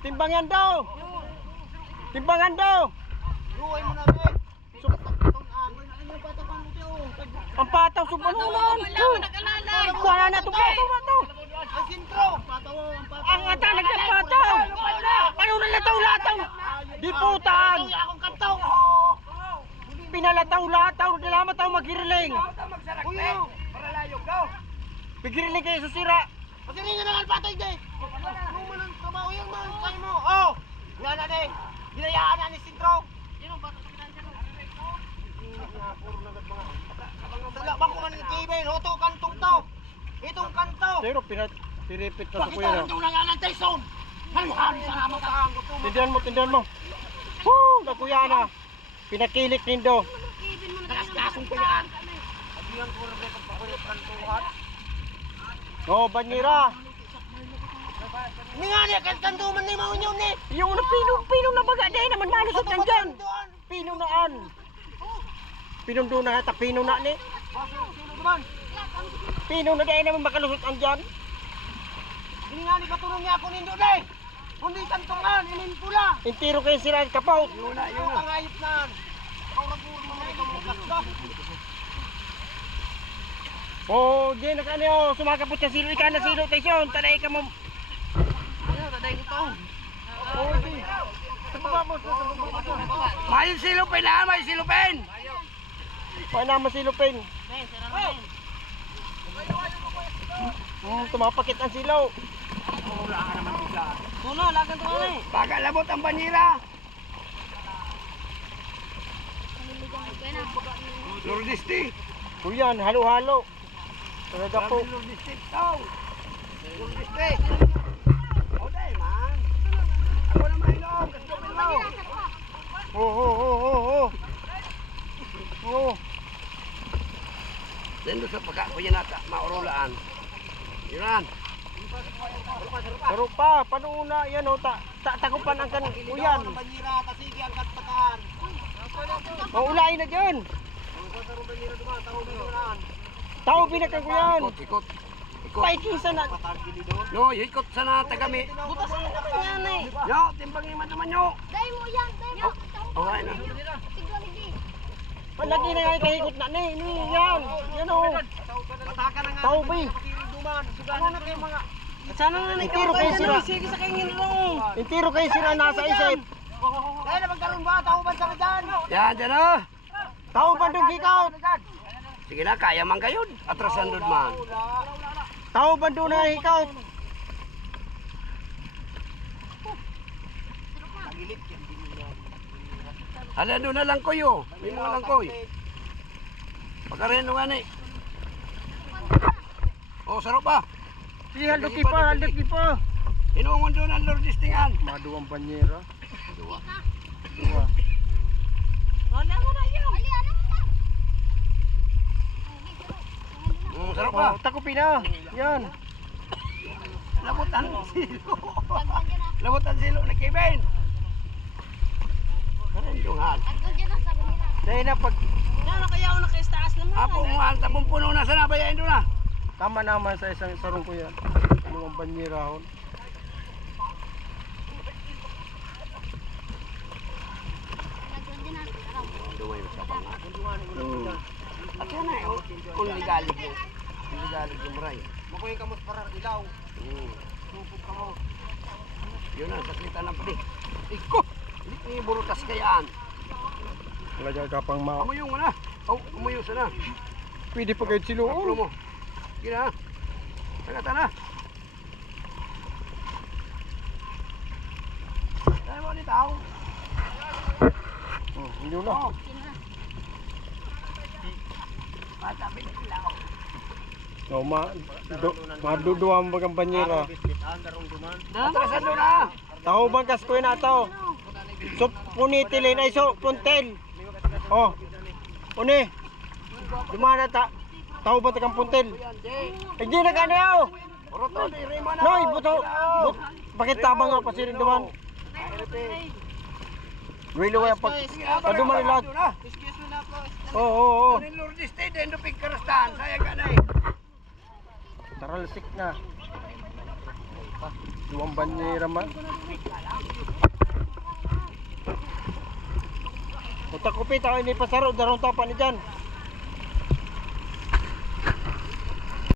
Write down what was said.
Timbangan daw. Timbangan daw. Luway mo na rin. Ang pataw subanunan. Wala na to pataw. Ang sintro. Ang ata nagpataw. Ano na lataw-lataw? Di putaan. Akong kantaw. Pinalataw-lataw. Dalaman tayo magiriling. Kuya. Pigiriling kayo susira. Pagkirin nga ng alpatay di. Ano mo ng trabaho yan man. Kaya mo. Oh. Nga na din. Ginayaan na ni sintro. Yan ang bata sa kinansya mo. Puro nagad mga. Dala ba ko man kibay. Hoto kantong to. Itong kanto. Pero piniripit na sa Bakit kuya. ang na nga ng Tyson? Haluhari sa naman ka. Tindihan mo. Woo! Nakuya na. Pinakilik nindo. Nakaskasong ko yan. Abiyan ko rin ang pakulit kantuhan. Oh, banyera. Hindi nga niya, kantuman ni Mau Nyon ni. Yung na pinong na baga dahil naman malusot yan dyan. Pinong naan. Pinong doon na hata, pinong na ni. Sino naman? Pinong na dahil naman makalusot ang dyan. Hindi nga ni katulong niya ako nindo ni. Kundi kantungan, inin pula. Intiro kayo sila ang kapaw. Yung pangayip na. Kaurag-urag mo na ikaw mga ka. Oh, di na kanyo, sumakapot sa silo, ika na silo, Tyson, tanay ka mo. Taday ko to. Oh, di. May silupin na, may silupin. Paano masilupin? Tumapakit ang silaw. Kuno, lagan to na eh. Pagalabot ang banira. Lordisti. Kuyan, halo-halo. Talaga po. Lordisti tao. Lordisti. Oday man. Ako na mainom, kasi mo. Oh. Dendo sa pagkakuya nata, maurulaan. Yuran. Pero pa, paano una yan o, takupan ang kan kuyan. Banira, tasigi ang katpataan. O, ulain na dyan. Tao pinakang kuyan. Ikot. Paikisa na. No, ikot sana tagami. Butas ang naman yan eh. Yo, timbangin man naman yo. Dahil mo yan, dahil mo. Okay na. Siguro hindi. Palagi na nga kahikot na ni. Yan. Yan o. Mataka na nga. Tao ba eh. Ano na kayo mga... Sana na intiro kayo sila. Sige sa kangin mo. Intiro kayo sila nasa isip. Dahil na magkaroon ba? Tao ba sa dyan? Yan, dyan o. Tao ba dong hikaut? Sige na, kaya man kayo. Atrasan doon man. Tao ba doon na hikaut? Hala doon na lang koyo. May mga lang koy. Pagkareno nga ni. Oh, sarap ba? Si haldoki pa. Inuungon doon ang lordistingan. Maduwang banyera. Dua. Wala mo na yun. Ali, ano mo na? Sarap ba? Oh, takupin na. Yan. Labutan silo. Labutan silo na Kevin. Karendungan. Agad dyan ang sabi nila. Dahil na pag Ano kaya ako naka-staas naman? Apo mo ang tapong puno na sana bayain doon na. tama naman sa isang sarong ko yan. Maduwang banyera hon. Agad dyan ang Dumayo sa panga. At yan na yun. Kung ligalig mo. Ligalig yung maray. Makuhin ka mo para ilaw. Tupog ka mo. Yun na, saklita ng pati. Iko! Hindi burutas kayaan. Talaga ka pang Umuyong mo na. Oh, umuyong sana. Pwede pa kayo Kaplo siloon. mo. Sige na. Tagata na. Tayo mo ni tao. Hindi na. Oh. Matabi na ilaw. No, maduduwang bagang banyera. Atrasan doon na. Taho bang kaskoy na to? So, punitilin ay so, puntel. Oh. Uni. Dumana ta. Taho ba takang puntel? Hindi na kanya. Puro to, diri mo na. Noy, buto. Bakit tabang nga pa sirin duman? Wilo kaya pag paduman lahat. Excuse me na po. Oo. Rin Lourdes Day, dendo pigkarastaan. Saya ka na eh. Taralsik na. Duwang banyera man. Utak kupit ako ini pasaro darong tapan ni dyan.